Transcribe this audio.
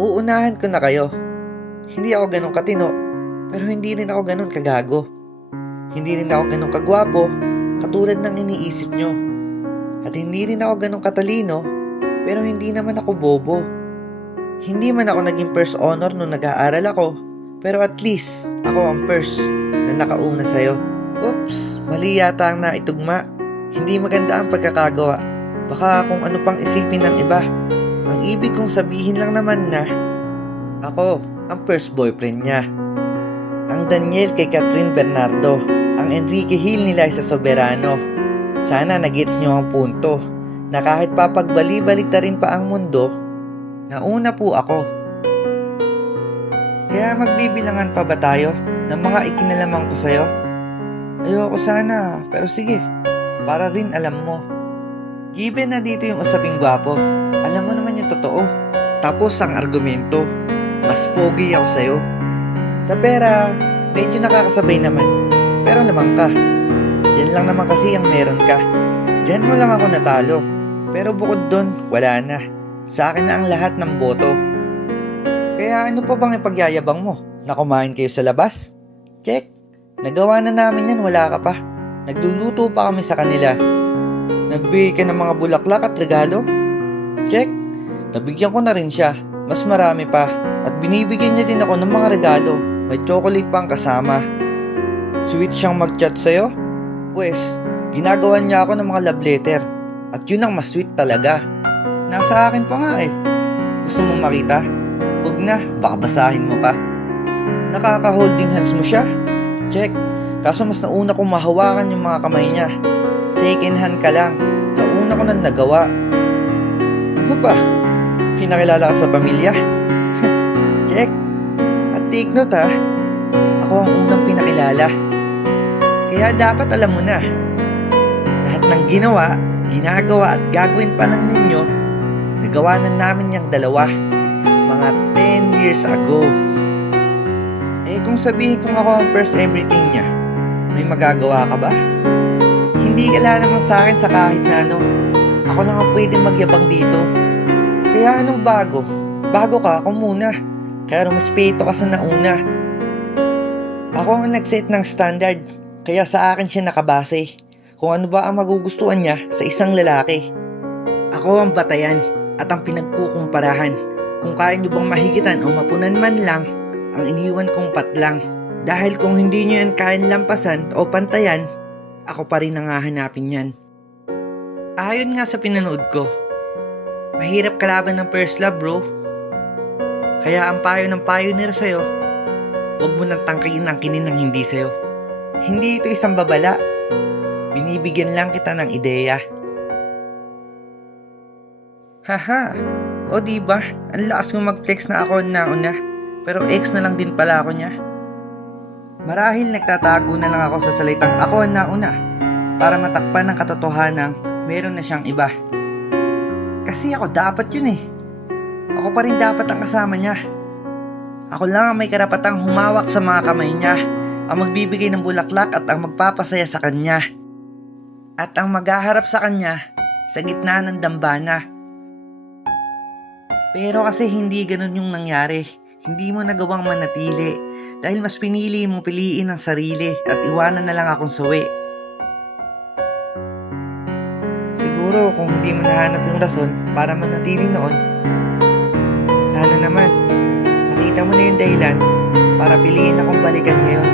Uunahan ko na kayo. Hindi ako ganun katino, pero hindi rin ako ganun kagago. Hindi rin ako ganun kagwapo, katulad ng iniisip nyo. At hindi rin ako ganun katalino, pero hindi naman ako bobo. Hindi man ako naging first honor nung nag-aaral ako, pero at least ako ang first na nakauna sa'yo. Oops, mali yata ang naitugma. Hindi maganda ang pagkakagawa. Baka kung ano pang isipin ng iba. Ang ibig kong sabihin lang naman na ako ang first boyfriend niya. Ang Daniel kay Catherine Bernardo. Ang Enrique Hill nila sa Soberano. Sana nagets nyo ang punto na kahit papagbali-baliktarin pa ang mundo, nauna po ako. Kaya magbibilangan pa ba tayo ng mga ikinalaman ko sa'yo? Ayoko sana, pero sige, para rin alam mo. Given na dito yung usaping gwapo, alam mo naman yung totoo. Tapos ang argumento, mas pogi ako sa'yo. Sa pera, medyo nakakasabay naman, pero lamang ka. Yan lang naman kasi ang meron ka. Diyan mo lang ako natalo. Pero bukod doon, wala na. Sa akin na ang lahat ng boto. Kaya ano pa bang ipagyayabang mo? Na kumain kayo sa labas? Check. Nagawa na namin yan, wala ka pa. Nagluluto pa kami sa kanila. Nagbigay ka ng mga bulaklak at regalo? Check. Nabigyan ko na rin siya. Mas marami pa. At binibigyan niya din ako ng mga regalo. May chocolate pang kasama. Sweet siyang mag-chat sa'yo? Pues, ginagawan niya ako ng mga love letter. At yun ang mas sweet talaga. Nasa akin pa nga eh. Gusto mong makita? Huwag na, baka basahin mo pa. Nakaka-holding hands mo siya? Check. Kaso mas nauna kong mahawakan yung mga kamay niya. Second hand ka lang. Nauna ko nang nagawa. Ano pa? Pinakilala ka sa pamilya? Check. At take note ha. Ako ang unang pinakilala. Kaya dapat alam mo na. Lahat ng ginawa, ginagawa at gagawin pa lang ninyo, nagawa na namin yung dalawa. Mga 10 years ago. Eh kung sabihin kong ako ang first everything niya, may magagawa ka ba? Hindi ka lamang sa akin sa kahit na ano. Ako lang ang pwedeng magyabang dito. Kaya anong bago? Bago ka, ako muna. Kaya rumispeto ka sa nauna. Ako ang nag-set ng standard. Kaya sa akin siya nakabase. Kung ano ba ang magugustuhan niya sa isang lalaki. Ako ang batayan at ang pinagkukumparahan. Kung kaya niyo bang mahigitan o mapunan man lang ang iniwan kong patlang. Dahil kung hindi niyo yan kayang lampasan o pantayan, ako pa rin ang hahanapin yan. Ayon nga sa pinanood ko, mahirap kalaban ng first love bro. Kaya ang payo ng pioneer sa'yo, huwag mo nang tangkiin ang kinin ng hindi sa'yo. Hindi ito isang babala. Binibigyan lang kita ng ideya. Haha. O diba, ang lakas kong mag-flex na ako nauna. Pero ex na lang din pala ako niya. Marahil nagtatago na lang ako sa salitang ako ang nauna para matakpan ang katotohanang meron na siyang iba. Kasi ako dapat yun eh. Ako pa rin dapat ang kasama niya. Ako lang ang may karapatang humawak sa mga kamay niya, ang magbibigay ng bulaklak at ang magpapasaya sa kanya. At ang maghaharap sa kanya sa gitna ng dambana. Pero kasi hindi ganun yung nangyari. Hindi mo nagawang manatili dahil mas pinili mong piliin ang sarili at iwanan na lang akong suwi. Siguro kung hindi mo nahanap yung rason para manatili noon, sana naman makita mo na yung dahilan para piliin akong balikan ngayon.